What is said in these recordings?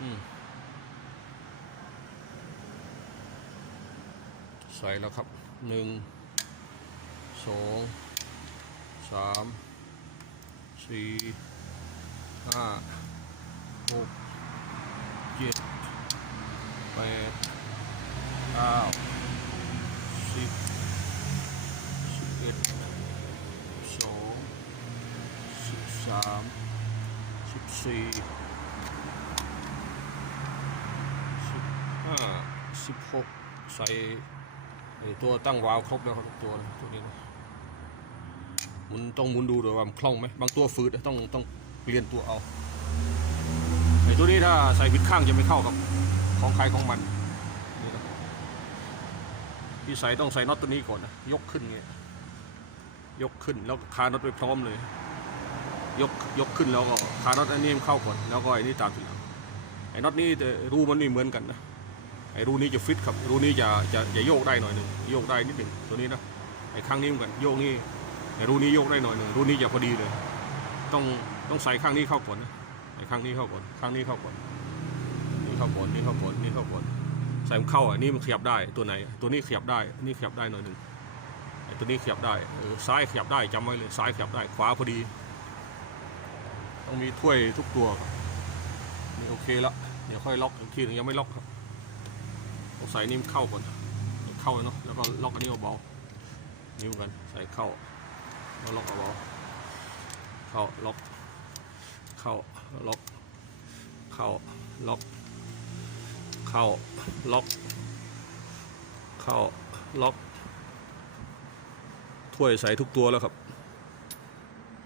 ใส่แล้วครับหนึ่งสองสามสี่ห้าหกเจ็ดแปดเก้าสิบสิบเอ็ดสิบสองสิบสามสิบสี่บ ห้าสิบหกใส่ตัวตั้งวาล์วครบแล้วครับทุกตัวตัวนี้นะมุนต้องหมุนดูด้วยว่ามันคล่องไหมบางตัวฝืดต้องต้องเปลี่ยนตัวเอาไอ้ตัวนี้ถ้าใส่ผิดข้างจะไม่เข้าครับ ของใครของมันนี่นะที่ใส่ต้องใส่น็อตตัวนี้ก่อนนะยกขึ้นเงี้ยยกขึ้นแล้วคาน็อตไปพร้อมเลย ยกยกขึ้นแล้วก็คาน็อตอันนี้มันเข้าก่อนแล้วก็ไอ้นี่ตามทีหลังไอ้น็อตนี้แต่รูมันไม่เหมือนกันนะ ไอ้รูนี้จะฟิตครับรูนี้จะจะจะโยกได้หน่อยหนึ่งโยกได้นิดหนึ่งตัวนี้นะไอ้ข้างนี้เหมือนกันโยกนี่ไอ้รูนี้โยกได้หน่อยหนึ่งรูนี้จะพอดีเลย ต้องต้องใส่ข้างนี้เข้าก่อนนะไอ้ข้างนี้เข้าก่อนข้างนี้เข้าก่อนนี่เข้าก่อนนี่เข้าก่อนนี่เข้าก่อนใส่มันเข้าอะนี่มันขยับได้ตัวไหน ตัวนี้ขยับได้นี่ขยับได้หน่อยหนึ่งไอ้ตัวนี้ขยับได้เออซ้ายขยับได้จำไว้เลยซ้ายขยับได้ขวาพอดี ต้องมีถ้วยทุกตัวครับนี่โอเคแล้วเดี๋ยวค่อยล็อกอีกทีนึงยังไม่ล็อกครับ ใส่นิ้วเข้าก่อนเข้าเนาะแล้วก็ล็อกอันนี้เบาๆนิ้วกันใส่เข้าแล้วล็อกเบาๆเข้าล็อกเข้าล็อกเข้าล็อกเข้าล็อกเข้าล็อกถ้วยใส่ทุกตัวแล้วครับ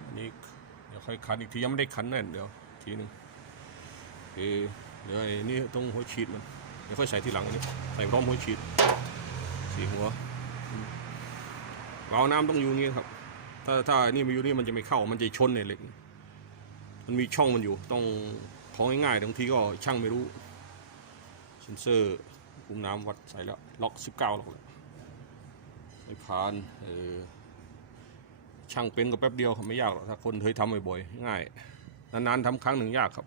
อันนี้เดี๋ยวค่อยขันอีกทียังไม่ได้ขันแน่นเดี๋ยวทีหนึงโอเดี๋ยวไอ้นี่ตรงหัวฉีดมัน เดี๋ยวค่อยใส่ทีหลังนี้ใส่พร้อมหัวฉีดสีหัวอืมวาล์วน้ำต้องอยู่อย่างงี้ครับ ถ้าถ้านี่ไมาอยู่นี่มันจะไม่เข้ามันจะชนในเหล็ก มันมีช่องมันอยู่ ต้องของง่ายๆบางทีก็ช่างไม่รู้เซนเซอร์คุมน้ำวัดใส่แล้ว ล็อก19ล็อกแล้วไม่ผ่านเออช่างเป็นก็แป๊บเดียวครับไม่ยากหรอกถ้าคนเคยทำบ่อยๆง่าย นานๆทำครั้งหนึ่งยากครับ